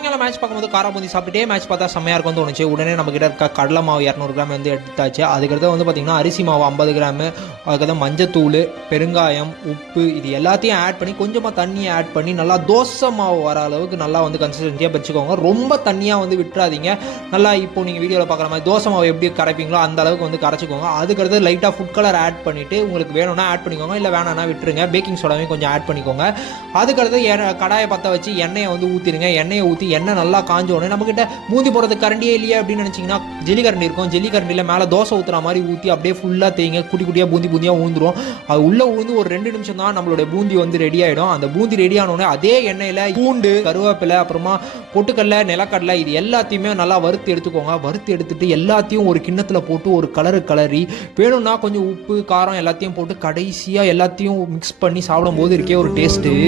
சாயங்காலம் மேட்ச் பார்க்கும்போது காரா பூந்தி சாப்பிட்டுட்டே மேட்ச் பார்த்தா செம்மையாக இருக்கும்னு தோணுச்சு. உடனே நம்ம கிட்ட இருக்க கடலை மாவு 200 கிராம் வந்து எடுத்தாச்சு. அதுக்கடுத்து வந்து பார்த்திங்கன்னா அரிசி மாவு 50 கிராமு, அதுக்கடுத்து மஞ்சத்தூள், பெருங்காயம், உப்பு இது எல்லாத்தையும் ஆட் பண்ணி கொஞ்சமாக தண்ணியை ஆட் பண்ணி நல்லா தோசை மாவு வர அளவுக்கு நல்லா வந்து கன்சிஸ்டன்சியாக வச்சுக்கோங்க. ரொம்ப தண்ணியாக வந்து விட்டுறாதீங்க. நல்லா இப்போ நீங்கள் வீடியோவில் பார்க்குற மாதிரி தோசை மாவு எப்படி கரைப்பீங்களோ அந்த அளவுக்கு வந்து கரைச்சிக்கோங்க. அதுக்கடுத்து லைட்டாக ஃபுட் கலர் ஆட் பண்ணிவிட்டு உங்களுக்கு வேணும்னா ஆட் பண்ணிக்கோங்க, இல்லை வேணாம்னா விட்டுருங்க. பேக்கிங் சோடாவையும் கொஞ்சம் ஆட் பண்ணிக்கோங்க. அதுக்கடுத்து கடாயை பற்ற வச்சு எண்ணெயை வந்து ஊற்றிடுங்க. எண்ணெயை ஊற்றி எண்ணெய் நல்லா காஞ்ச உடனே நம்மக்கிட்ட பூந்தி போடுறதுக்கு கரண்டியே இல்லையா அப்படின்னு நினச்சிங்கன்னா ஜெல்லி கரண்டி இருக்கும். ஜெல்லி கரண்டியில் மேலே தோசை ஊற்றுற மாதிரி ஊற்றி அப்படியே ஃபுல்லாக தேய்ங்க. குட்டி குட்டியாக பூந்தியாக ஊந்துடும். அது உள்ளே ஊந்து ஒரு 2 நிமிஷம் தான் நம்மளுடைய பூந்தி வந்து ரெடி ஆகிடும். அந்த பூந்தி ரெடி ஆனோடனே அதே எண்ணெயில் பூண்டு, கருவேப்பிலை, அப்புறமா பொட்டுக்கடலை, நிலக்கடலை இது எல்லாத்தையுமே நல்லா வறுத்து எடுத்துக்கோங்க. வறுத்து எடுத்துட்டு எல்லாத்தையும் ஒரு கிண்ணத்தில் போட்டு ஒரு கலரி வேணும்னா கொஞ்சம் உப்பு, காரம் எல்லாத்தையும் போட்டு கடைசியாக எல்லாத்தையும் மிக்ஸ் பண்ணி சாப்பிடும் போது இருக்கே ஒரு டேஸ்ட்டு.